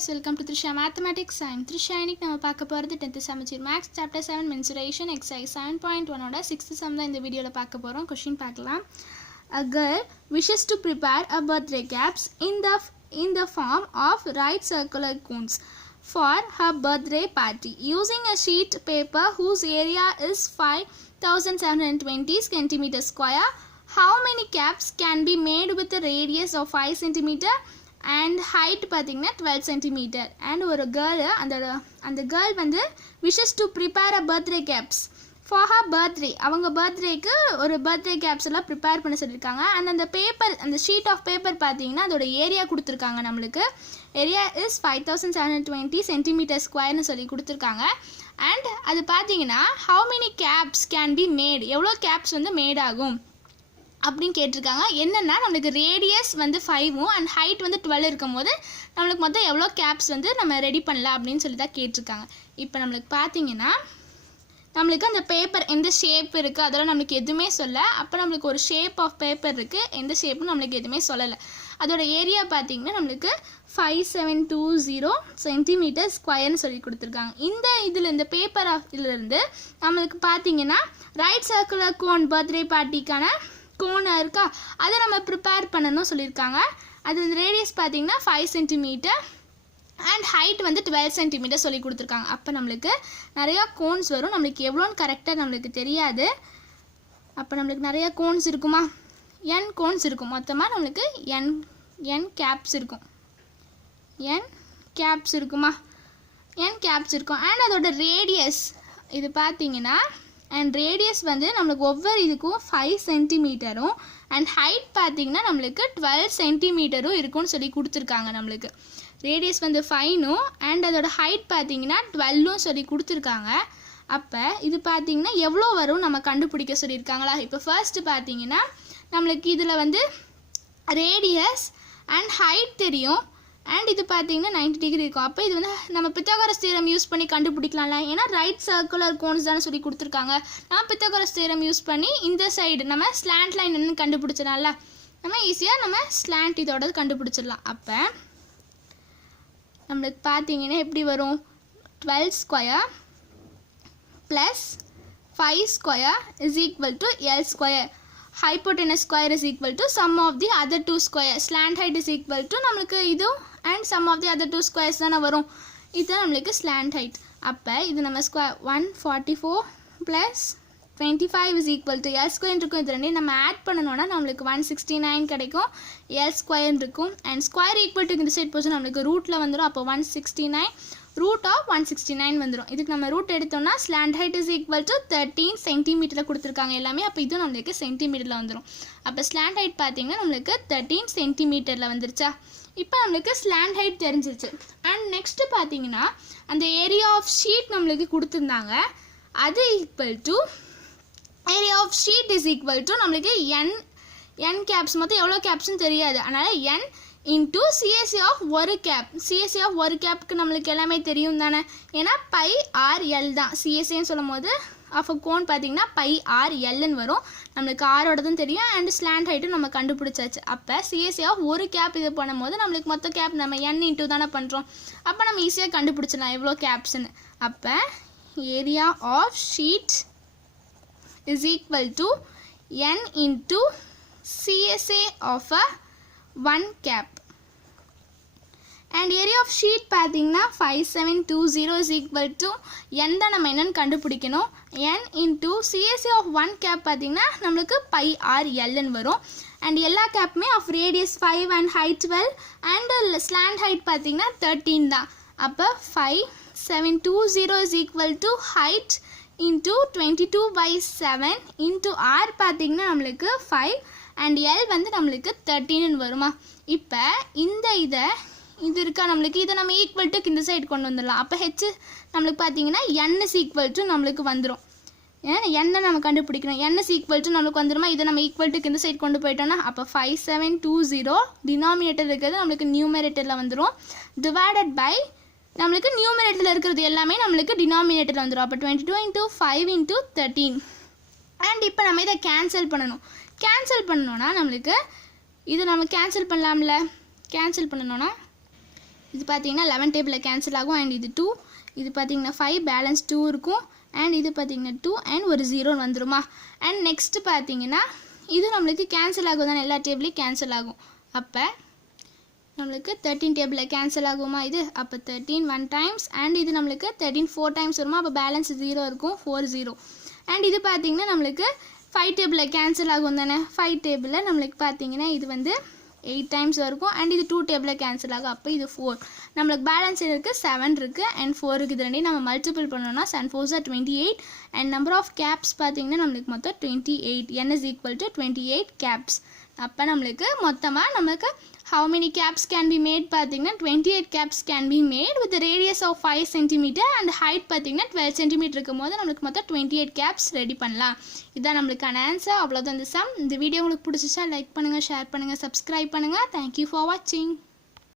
guys, welcome to Trisha Mathematics. I'm Trisha. இன்னைக்கு நம்ம பார்க்க போறது 10th சமச்சீர் மேக்ஸ் chapter 7 mensuration exercise 7.1 ஓட 6th sum தான் இந்த வீடியோல பார்க்க போறோம். क्वेश्चन பார்க்கலாம். A girl wishes to prepare a birthday caps in the form of right circular cones for her birthday party using a sheet paper whose area is 5720 cm square. How many caps can be made with a radius of 5 cm and height பார்த்தீங்கன்னா 12 cm and ஒரு girl அந்த girl வந்து wishes to prepare a birthday caps for her birthday. அவங்க பர்த்டேக்கு ஒரு birthday caps எல்லாம் prepare பண்ண சொல்லியிருக்காங்க. அந்த பேப்பர் அந்த ஷீட் ஆஃப் பேப்பர் பார்த்தீங்கன்னா அதோட ஏரியா கொடுத்துருக்காங்க. நம்மளுக்கு ஏரியா இஸ் 5720 சென்டிமீட்டர் ஸ்கொயர்னு சொல்லி கொடுத்துருக்காங்க. அண்ட் அது பார்த்தீங்கன்னா how many caps can be made, எவ்வளோ கேப்ஸ் வந்து மேட் ஆகும் அப்படின்னு கேட்டிருக்காங்க. என்னென்னா நம்மளுக்கு ரேடியஸ் வந்து 5 அண்ட் ஹைட் வந்து 12 இருக்கும் போது நம்மளுக்கு மொத்தம் எவ்வளோ கேப்ஸ் வந்து நம்ம ரெடி பண்ணலாம் அப்படின்னு சொல்லி தான் கேட்டிருக்காங்க. இப்போ நம்மளுக்கு பார்த்தீங்கன்னா நம்மளுக்கு அந்த பேப்பர் எந்த ஷேப் இருக்குது அதெல்லாம் நம்மளுக்கு எதுவுமே சொல்ல. அப்போ நம்மளுக்கு ஒரு ஷேப் ஆஃப் பேப்பர் இருக்குது, எந்த ஷேப்பும் நம்மளுக்கு எதுவுமே சொல்லலை. அதோட ஏரியா பார்த்தீங்கன்னா நம்மளுக்கு 5720 சென்டிமீட்டர் ஸ்கொயர்னு சொல்லி கொடுத்துருக்காங்க. இந்த பேப்பர் இதுலேருந்து நம்மளுக்கு பார்த்தீங்கன்னா ரைட் சர்க்குலர் கோன் பர்த்டே பார்ட்டிக்கான கோனை இருக்கா அதை நம்ம ப்ரிப்பேர் பண்ணணும் சொல்லியிருக்காங்க. அது வந்து ரேடியஸ் பார்த்தீங்கன்னா 5 சென்டிமீட்டர் அண்ட் ஹைட் வந்து 12 சென்டிமீட்டர் சொல்லி கொடுத்துருக்காங்க. அப்போ நம்மளுக்கு நிறையா கோன்ஸ் வரும். நம்மளுக்கு எவ்வளோன்னு கரெக்டாக நம்மளுக்கு தெரியாது. அப்போ நம்மளுக்கு நிறையா கோன்ஸ் இருக்குமா, n கோன்ஸ் இருக்கும். மொத்தமாக நம்மளுக்கு n கேப்ஸ் இருக்கும். n கேப்ஸ் இருக்குமா, n கேப்ஸ் இருக்கும். அண்ட் அதோட ரேடியஸ் இது பார்த்தீங்கன்னா அண்ட் ரேடியஸ் வந்து நம்மளுக்கு ஒவ்வொரு இதுக்கும் 5 சென்டிமீட்டரும் அண்ட் ஹைட் பார்த்தீங்கன்னா நம்மளுக்கு 12 சென்டிமீட்டரும் இருக்கும்னு சொல்லி கொடுத்துருக்காங்க. நம்மளுக்கு ரேடியஸ் வந்து 5னும் அண்ட் அதோட ஹைட் பார்த்தீங்கன்னா 12ம் சொல்லி கொடுத்துருக்காங்க. அப்போ இது பார்த்தீங்கன்னா எவ்வளோ வரும் நம்ம கண்டுபிடிக்க சொல்லியிருக்காங்களா. இப்போ ஃபர்ஸ்ட்டு பார்த்தீங்கன்னா நம்மளுக்கு இதில் வந்து ரேடியஸ் அண்ட் ஹைட் தெரியும் அண்ட் இது பார்த்தீங்கன்னா 90 டிகிரி இருக்கும். அப்போ இது வந்து நம்ம பித்தாகரஸ் தியரம் யூஸ் பண்ணி கண்டுபிடிக்கலாம்ல. ஏன்னா ரைட் சர்க்குலர் கோன்ஸ் தானே சொல்லி கொடுத்துருக்காங்க. நம்ம பித்தாகரஸ் தியரம் யூஸ் பண்ணி இந்த சைடு நம்ம ஸ்லாண்ட் லைன் என்னன்னு கண்டுபிடிச்சிடலாம்ல. நம்ம ஈஸியாக நம்ம ஸ்லாண்ட் இதோட கண்டுபிடிச்சிடலாம். அப்போ நம்மளுக்கு பார்த்தீங்கன்னா எப்படி வரும், 12 square plus 5 square is equal to L square. hypotenuse square is equal to sum of the other two squares. Slant height is equal to நம்மளுக்கு இது and sum of the other two squares தானே வரும். இதுதான் நம்மளுக்கு slant height. அப்போ இது நம்ம square 144 plus 25 is equal to L square இருக்கும். இது ரெண்டையும் நம்ம ஆட் பண்ணணும்னா நம்மளுக்கு 169 கிடைக்கும். L ஸ்கொயர் இருக்கும் அண்ட் ஸ்கொயர் ஈக்குவல் டு இந்த சைட் போச்சு நம்மளுக்கு ரூட்டில் வந்துடும். அப்போ 169 ரூட் ஆஃப் 169 வந்துடும். இதுக்கு நம்ம ரூட் எடுத்தோம்னா slant height is equal to 13 சென்டிமீட்டரில் கொடுத்துருக்காங்க எல்லாமே. அப்போ இதுவும் நம்மளுக்கு சென்டிமீட்டரில் வந்துடும். அப்போ ஸ்லாண்ட் ஹைட் பார்த்தீங்கன்னா நம்மளுக்கு 13 சென்டிமீட்டரில் வந்துருச்சா. இப்போ நம்மளுக்கு ஸ்லாண்ட் ஹைட் தெரிஞ்சிருச்சு. அண்ட் நெக்ஸ்ட்டு பார்த்தீங்கன்னா அந்த ஏரியா ஆஃப் ஷீட் நம்மளுக்கு கொடுத்துருந்தாங்க. அது equal to area of sheet is equal to நம்மளுக்கு n கேப்ஸ் மொத்தம் எவ்வளோ கேப்ஸ்னு தெரியாது. அதனால் n இன்ட்டு சிஎஸ்சி ஆஃப் ஒரு கேப். சிஎஸ்சி ஆஃப் ஒரு கேப்புக்கு நம்மளுக்கு எல்லாமே தெரியும் தானே, ஏன்னா பை ஆர் எல் தான். சிஎஸ்சின்னு சொல்லும் போது ஆஃப் அ கோன் பார்த்தீங்கன்னா பை ஆர் எல்னு வரும். நம்மளுக்கு ஆரோட தான் தெரியும் அண்ட் ஸ்லாண்ட் ஹைட்டும் நம்ம கண்டுபிடிச்சாச்சு. அப்போ சிஎஸ்சி ஆஃப் ஒரு கேப் இது பண்ணும்போது நம்மளுக்கு மொத்த கேப் நம்ம n இன்ட்டு தானே பண்ணுறோம். அப்போ நம்ம ஈஸியாக கண்டுபிடிச்சிடலாம் எவ்வளோ கேப்ஸ்ன்னு. அப்போ area of sheet is equal to n into CSA of a 1 cap and area of sheet பார்த்தீங்கன்னா 5720 is equal to n தான் நம்ம என்னன்னு கண்டுபிடிக்கணும். n into CSA of 1 cap பார்த்தீங்கன்னா நம்மளுக்கு pi r lன்னு வரும். அண்ட் எல்லா கேப்புமே of radius 5 and height 12 and slant height பார்த்தீங்கன்னா 13 தான். அப்போ 5720 is equal to height into 22/7 into r பார்த்தீங்கன்னா நம்மளுக்கு 5 அண்ட் எல் வந்து நம்மளுக்கு 13ன்னு வருமா. இப்போ இது இருக்கா நம்மளுக்கு இதை நம்ம ஈக்குவல் டு இந்த சைடு கொண்டு வந்துடலாம். அப்போ ஹெச் நம்மளுக்கு பார்த்தீங்கன்னா n இஸ் ஈக்குவல் டு நம்மளுக்கு வந்துடும். ஏன்னா என்ன நம்ம கண்டுபிடிக்கணும், n இஸ் ஈக்குவல் டு நம்மளுக்கு வந்துடுமா. இதை நம்ம ஈக்குவல் டு இந்த சைடு கொண்டு போயிட்டோம்னா அப்போ 5720 டினாமினேட்டர் இருக்கிறது நம்மளுக்கு நியூமரேட்டரில் வந்துடும். டிவைடட் பை நம்மளுக்கு நியூமரேட்டரில் இருக்கிறது எல்லாமே நம்மளுக்கு டினாமினேட்டரில் வந்துடும். அப்போ 22 into 5 into 13. அண்ட் இப்போ நம்ம இதை கேன்சல் பண்ணணும். கேன்சல் பண்ணணுன்னா நம்மளுக்கு இது நம்ம கேன்சல் பண்ணலாம்ல. கேன்சல் பண்ணணுன்னா இது பார்த்தீங்கன்னா 11 டேபிளில் கேன்சல் ஆகும் அண்ட் இது 2, இது பார்த்தீங்கன்னா 5 பேலன்ஸ் 2 இருக்கும் அண்ட் இது பார்த்தீங்கன்னா 2 அண்ட் ஒரு 0 வந்துருமா. அண்ட் நெக்ஸ்ட்டு பார்த்தீங்கன்னா இது நம்மளுக்கு கேன்சல் ஆகும் தானே, எல்லா டேபிளையும் கேன்சல் ஆகும். அப்போ நம்மளுக்கு 13 டேபிளில் கேன்சல் ஆகுமா இது, அப்போ 13 1 டைம்ஸ் அண்ட் இது நம்மளுக்கு 13 4 டைம்ஸ் வருமா, அப்போ பேலன்ஸ் 0 இருக்கும் 4 0. அண்ட் இது பார்த்தீங்கன்னா நம்மளுக்கு 5 டேபிளில் கேன்சல் ஆகும் தானே, 5 டேபிளில் நம்மளுக்கு பார்த்தீங்கன்னா இது வந்து 8 டைம்ஸ் இருக்கும் அண்ட் இது 2 டேபிளில் கேன்சல் ஆகும், அப்போ இது 4. நம்மளுக்கு பேலன்ஸ் இருக்குது 7 இருக்குது அண்ட் 4 இருக்குது. இது ரெண்டையும் நம்ம மல்டிபிள் பண்ணோம்னா 7 4s are 28 and number of caps பார்த்தீங்கன்னா நம்மளுக்கு மொத்தம் 28. n is equal to 28 caps. அப்போ நம்மளுக்கு மொத்தமாக நம்மளுக்கு how many caps can be made பார்த்தீங்கன்னா 28 caps can be made with the radius of 5 cm and height பார்த்தீங்கன்னா 12 cm இருக்கும் போது நம்மளுக்கு மொத்தம் 28 caps ரெடி பண்ணலாம். இதுதான் நம்மளுக்கான ஆன்சர். அவ்வளோதான் இந்த சம். இந்த வீடியோ உங்களுக்கு பிடிச்சிச்சா லைக் பண்ணுங்கள், ஷேர் பண்ணுங்கள், சப்ஸ்கிரைப் பண்ணுங்கள். தேங்க்யூ ஃபார் வாட்சிங்.